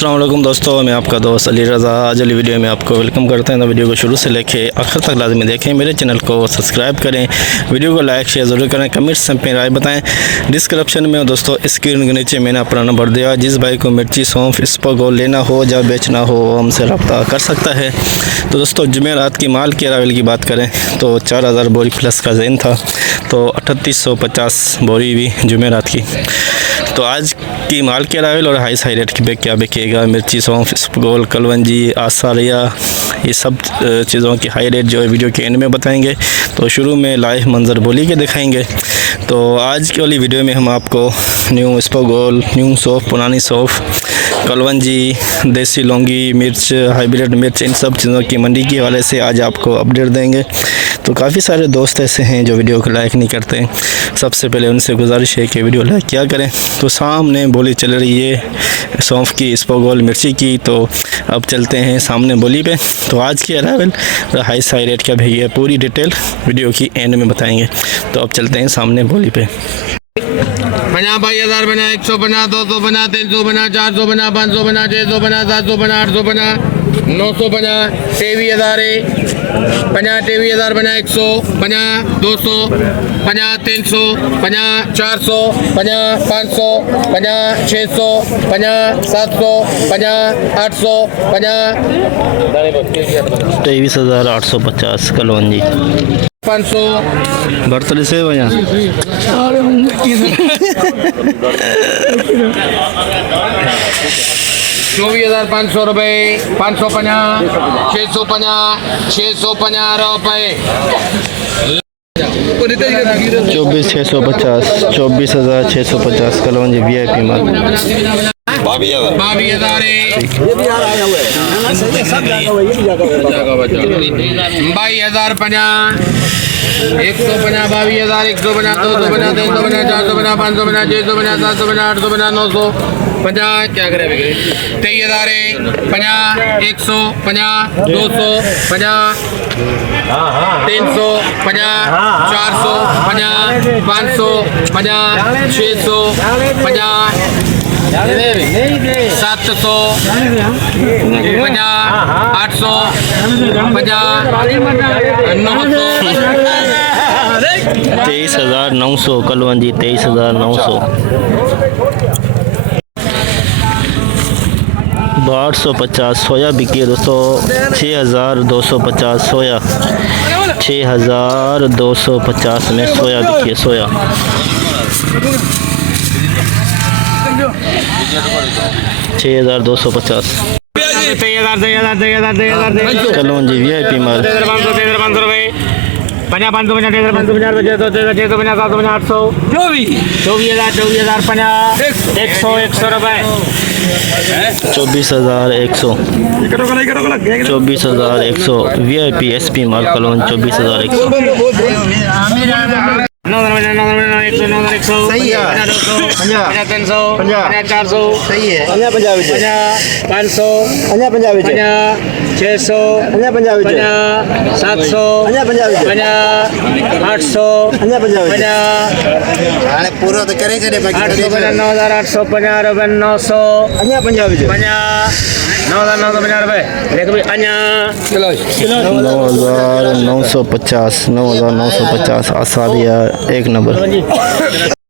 अस्सलाम वालेकुम दोस्तों, मैं आपका दोस्त अली रज़ा। आज वाली वीडियो में आपको वेलकम करते हैं। तो वीडियो को शुरू से लेके आखिर तक लाजमी देखें। मेरे चैनल को सब्सक्राइब करें, वीडियो को लाइक शेयर ज़रूर करें, कमेंट्स में अपनी राय बताएं। डिस्क्रिप्शन में दोस्तों स्क्रीन के नीचे मैंने अपना नंबर दिया। जिस भाई को मिर्ची सौंफ इसको लेना हो या बेचना हो वो हमसे रब्ता कर सकता है। तो दोस्तों जुमेरात की माल के अरावल की बात करें तो 4000 बोरी प्लस का ज़ैन था, तो 3850 बोरी भी जुमेरात की। तो आज की माल के अरावल और हाई रेट की क्या बिकेगा, मिर्ची सौंफ इसबगोल कलवंजी आसारिया, ये सब चीज़ों की हाई रेट जो है वीडियो के एंड में बताएंगे। तो शुरू में लाइव मंजर बोली के दिखाएंगे। तो आज की वाली वीडियो में हम आपको न्यू इसबगोल, न्यू सौंफ, पुरानी सौंफ, कलवंजी, देसी लौंगी मिर्च, हाइब्रिड मिर्च, इन सब चीज़ों की मंडी के हवाले से आज आपको अपडेट देंगे। तो काफ़ी सारे दोस्त ऐसे हैं जो वीडियो को लाइक नहीं करते। सबसे पहले उनसे गुजारिश है कि वीडियो लाइक किया करें। तो सामने बोली चल रही है सौंफ की, इसबगोल, मिर्ची की। तो अब चलते हैं सामने बोली पे। तो आज की अरावल हाई साई रेट क्या भी है पूरी डिटेल वीडियो की एंड में बताएंगे। तो अब चलते हैं सामने बोली पे। 50 भाई 1000 बना, 150, 200 बना, 300 बना, 400 बना, 500 बना, 600 बना, 700 बना, 800 बना, 900 बना, 23,000 है 50, 23,000 बना, 100 बना, 200 बना, 300 बना, 400 बना, 500 बना, 600 बना, 700 बना, 800 बना, 23,850 कलवंजी 500 बर्तन से भैया 24,500 रुपये, 550, 650, 650 रुपये, 24,650, 24,650 कलवंजी VIP माल 22,000 22,050, 150, 22,000, 150, 200 बना, 300 बना, 400 बना, 500 बना, 600 बना, 700 बना, 800 बना, 950 क्या करे 23,000 50, 150, 250, 350, 450, 550, 650, 700, 800, 23,900 कलवंजी 23,900, 850 सोया बिकी है दोस्तों। 6,250 सोया, 6,250 में सोया बिकी है। सोया 6,250 कलवंजी VIP माल 500 रुपये 50, 500 50, 500 50, 600 50, 700 50, 800 24,000 50, 100 रुपये 24,100, 24,100 VIP SP माल कलवंजी 24,100। 9,100 सही है, 300 400 सही है, 500 600 700 800 पूरा तो करे 9,850 रुपये 900 9,950 रुपये देखो भाई 9,950, 9,950 आसारिया 1 नंबर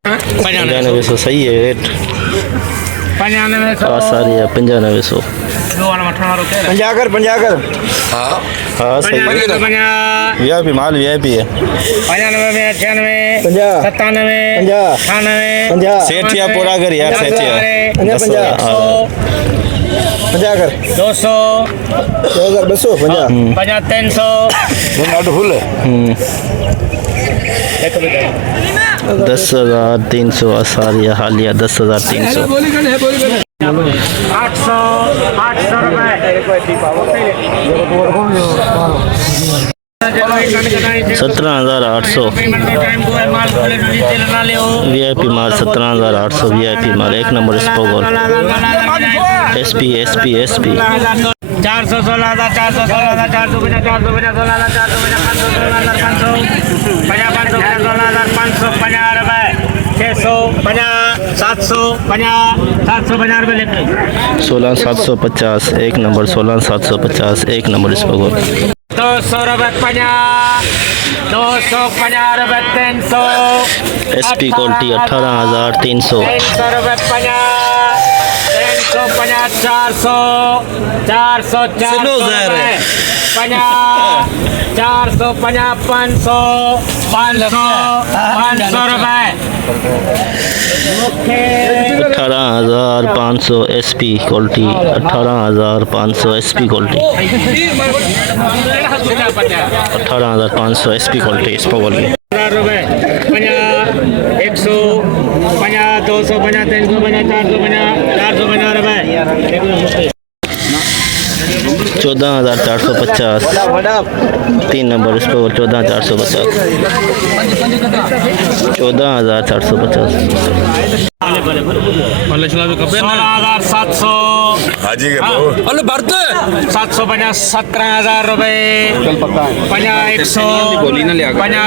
9500 सही है रेट। 9500 आसारिया 9500 50 कर हाँ सही है। VIP माल VIP है। 95 96 97 98 सेठिया पूरा कर यार, सेठिया 50 कर 200 50 300 10,300 आसारिया हालिया 10,300 800 17,800 VIP माल 17,800 VIP माल 1 नंबर इसबगोल SP 400 16,000 400 16,000 450 450 16,000 450 500 500 500 16,000 550 रुपये 650 700 750 रुपये लिख 16750 एक नंबर 16750 एक नंबर इस पर 200 रुपये 50 250 रुपये 300 SP क्वालिटी 18300 300 रुपये 50 350 400 400 400 रुपये 50 450 500 500 500 रुपये 18500 SP quality 18500 SP quality 18500 SP quality इस पर बोलिए 1000 रुपये 50 100 50 250 350 450 रुपये 14450 तीन नंबर इस पर 14450 14450 16700 हाजी के अल्ले भरते 750 17000 रुपये 50 100 50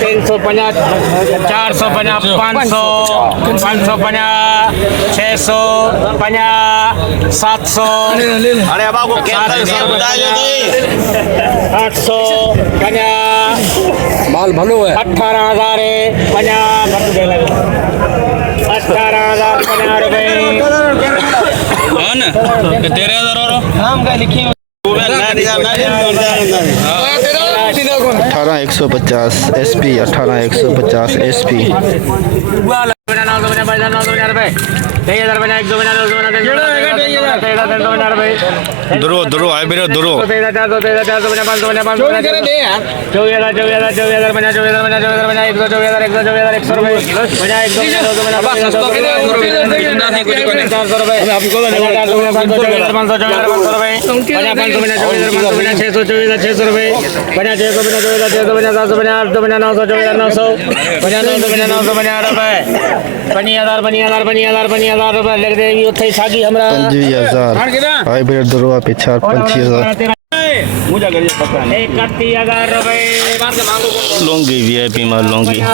200 50 350 450 500 550 600 50 700 अरे अब आपको क्या 800 50 माल भलो है 18000 50 18050 रुपये 18150 SP 18150 SP 9 दुरो दुरो आए बेरो दुरो 50,000 रुपये लिख देगी उत्थे सागी हमरा 25000 आए बेरो दुरो आप 4-5 31,000 रुपये लौंगी VIP माल लौंगी 100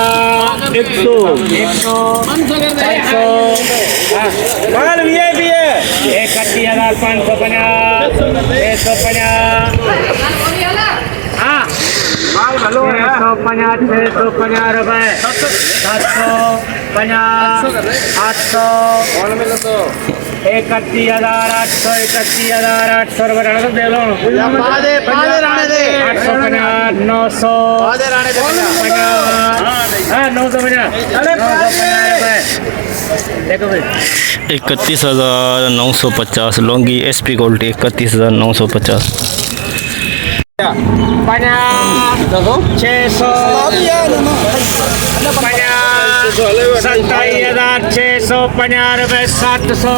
माल VIP है 31,550 650 हाँ माल भलो है 650 650 रुपये 750 800 31,800 31,800 रुपये राणा दे लो 850 900 देखो भाई 31,950 लौंगी SP क्वालिटी 31,950 600 27,650 रुपये 700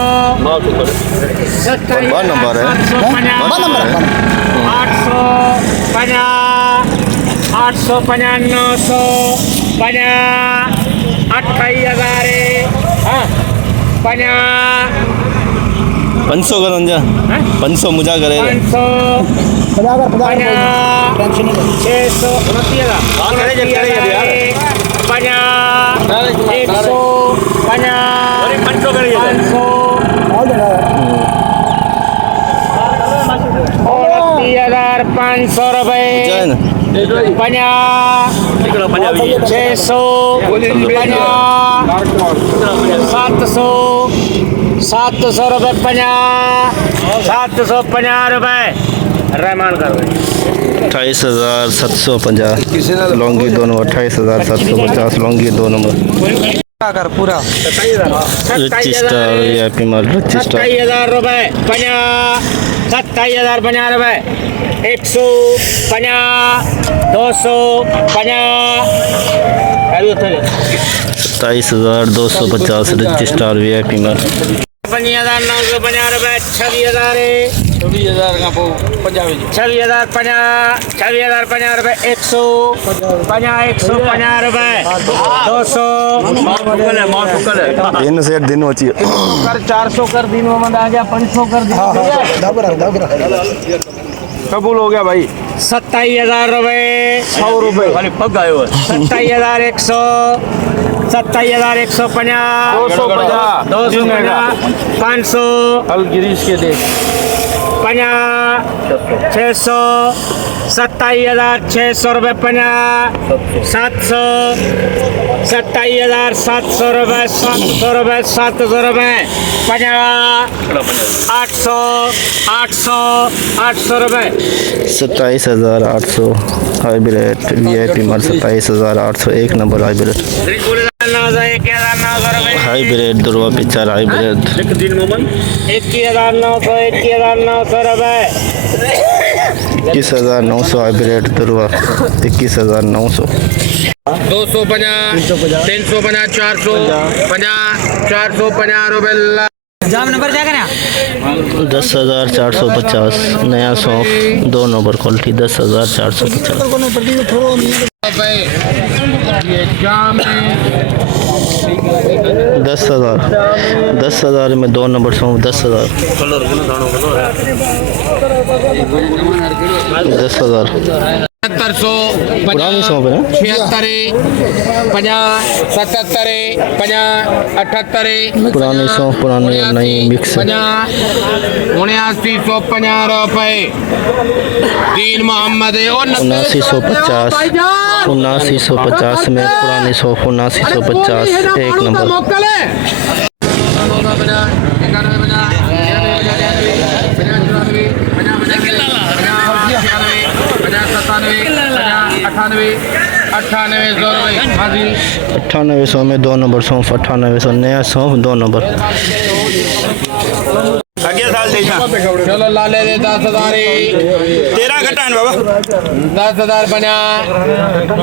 बड़ा नंबर है 850 900 28,000 50 500 करो अंजा 500 मुझा करे 500 600 500 रुपये 50 600 700 रुपये 750 रुपये रहमान करो 28,750 लौंगी दोनों 28,750 लौंगी दो नंबर पूरा रजिस्टर VIP माल रजिस्टर 27,000 रुपये 27,050 रुपये 150 250 27,250 रजिस्टर VIP माल 55,950 रुपये 26,000 26,050 रुपये 150 रुपये 200 दिन से दिन होची कर 400 कर दिन में आ गया 500 कर दिन कबूल हो गया भाई 27,000 रुपये 100 रुपए 27,100 27,150 250 250 500 हल गिरीश के दे 50 600 27,600 रुपये 50 700 27,700 रुपये 700 रुपये 700 रुपये 50 800 800 800 रुपये 27,800 हाइब्रिड VIP माल 27,800 एक नंबर हाइब्रिड 21,900 रुपये हाइब्रिड दुर्वा पिक्चर हाइब्रिड 21,900 21,900 रुपये 21,900 हाइब्रिड दुर्वा 21,900 250 350 450 450 रुपये जाम नंबर क्या करें 10,450 नया सौंफ 2 नंबर क्वालिटी 10,450 ये जाम है 10,000 में 2 नंबर सौंफ 10,000 10,000 700 पुरानी सौंफ है ना 76 50 77 50 78 पुरानी सौंफ पुरानी और नई मिक्स है 7950 रुपये दीन मोहम्मद 7950 7950 में पुरानी सौंफ 7950 एक नंबर अट्ठानवे 9800 में 2 नंबर सौंफ 9800 नया सौंफ 2 नंबर चलो लाले दे 10,000 तेरह घटा बाबा 10,000 बना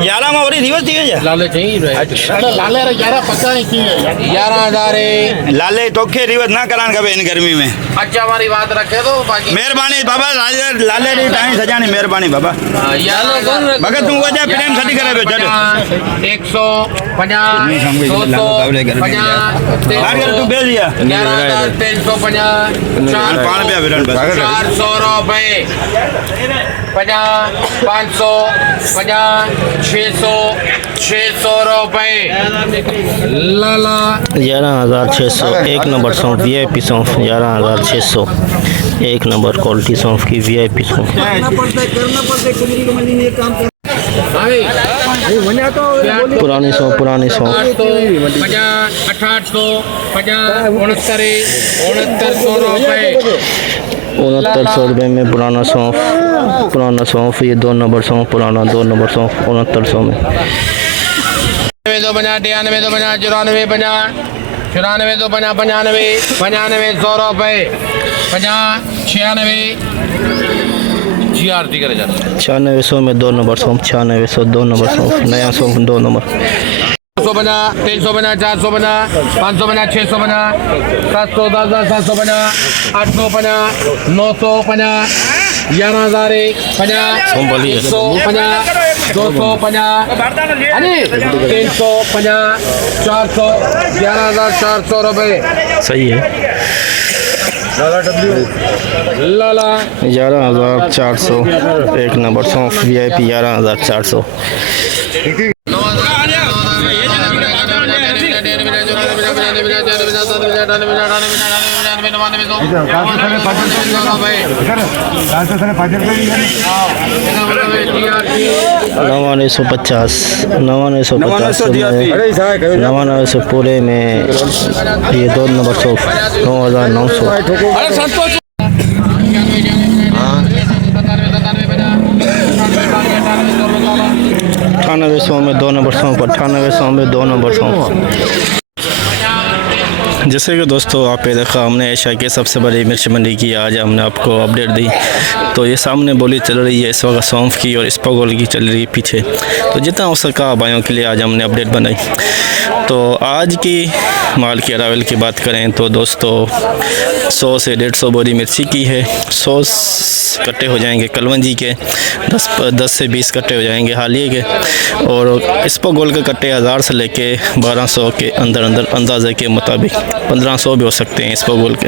11 में वरी रिवर्स थी गया लाले चाहिए अच्छा लाले 11,000 लाले तोखे रिवर्स ना करान कबे इन गर्मी में अच्छा हमारी बात रखे तो बाकी मेहरबानी बाबा लाले री टाइम सजानी मेहरबानी बाबा भगत तू वजह प्रेम सदी करे बे चल 150 200 तू भेज दिया 11,350 पान पे विरण 400 रुपये 50 500 50 600 रुपये लाला 11,600 एक नंबर सौंफ VIP सौंफ 11,600 एक नंबर क्वालिटी सौंफ की VIP सौंफ पुरानी सौंफ 50 800 50 69 रुपये 6900 रुपये में पुराना सौंफ ये 2 नंबर सौंफ पुराना 2 नंबर सौंफ 6900 में 92 93 94 50 94 250 95 100 रुपये 50 96 जी आरती करे जाते 9600 में 2 नंबर सौंफ 9600 2 नंबर सौंफ नया सौंफ 2 नंबर 250 350 450 550 650 710 750 850 950 11,000 50 150 250 अरे 350 400 11,400 रुपये सही है लाला 11,400 एक नंबर सौंफ VIP 11,400 9950 9950 पूरे में ये 2 नंबर सौंफ 9,900 9800 में 2 नंबर सौंफ 9800 में 2 नंबर सौंफ जैसे कि दोस्तों आप ये देखा हमने एशिया की सबसे बड़ी मिर्च मंडी की आज हमने आपको अपडेट दी। तो ये सामने बोली चल रही है इस वक्त सौंफ की और स्पोगोल की चल रही है पीछे। तो जितना हो सका भाइयों के लिए आज हमने अपडेट बनाई। तो आज की माल की अरावल की बात करें तो दोस्तों 100 से 150 बोरी मिर्ची की है। 100 कट्टे हो जाएंगे कलवंजी के, 10 से 20 कट्टे हो जाएंगे हालिए के, और स्पोगोल के कट्टे 1000 से लेके 1200 के अंदर अंदाजे के मुताबिक। 1500 भी हो सकते हैं इसबगोल के।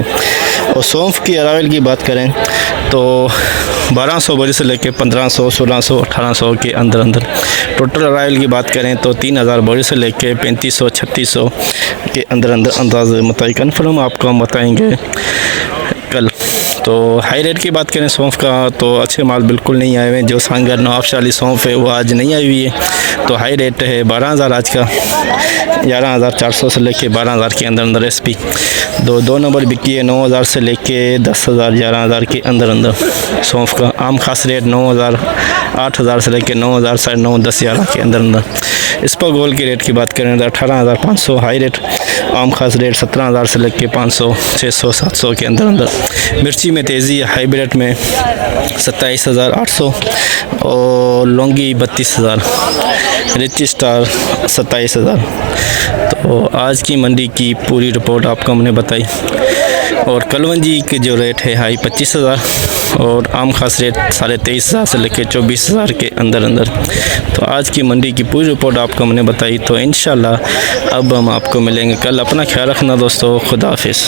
और सौंफ की अरावल की बात करें तो 1200 बोरी से लेके 1500, 1600, 1800 के अंदर अंदर। टोटल अरावल की बात करें तो 3000 बोरी से लेके 3500, 3600 के अंदर अंदर अंदाज़ मुताबिक कन्फर्म आपको हम बताएंगे कल। तो हाई रेट की बात करें सौंफ का तो अच्छे माल बिल्कुल नहीं आए हुए हैं। जो सांगर नवाबशाली सौंफ है वो आज नहीं आई हुई है। तो हाई रेट है 12000 आज का, 11400 से लेके 12000 के अंदर अंदर SP। दो नंबर बिकी है 9000 से लेके 10000, 11000 के अंदर अंदर सौंफ का। आम खास रेट 9000, 8000 से लेके 9000, 9.5, 10, 11 के अंदर अंदर। इसबगोल के रेट की बात करें तो 18500 हाई रेट, आम खास रेट 17000 से लेके 500, 600, 700 के अंदर अंदर। मिर्ची में तेज़ी हाइब्रिड में 27800 और लौंगी 32000, रिच स्टार 27000। तो आज की मंडी की पूरी रिपोर्ट आपको हमने बताई। और कलवंजी के जो रेट है हाई 25000 और आम खास रेट 23500 से लेकर 24000 के अंदर अंदर। तो आज की मंडी की पूरी रिपोर्ट आपको हमने बताई। तो इंशाल्लाह अब हम आपको मिलेंगे कल। अपना ख्याल रखना दोस्तों, खुदा हाफिज़।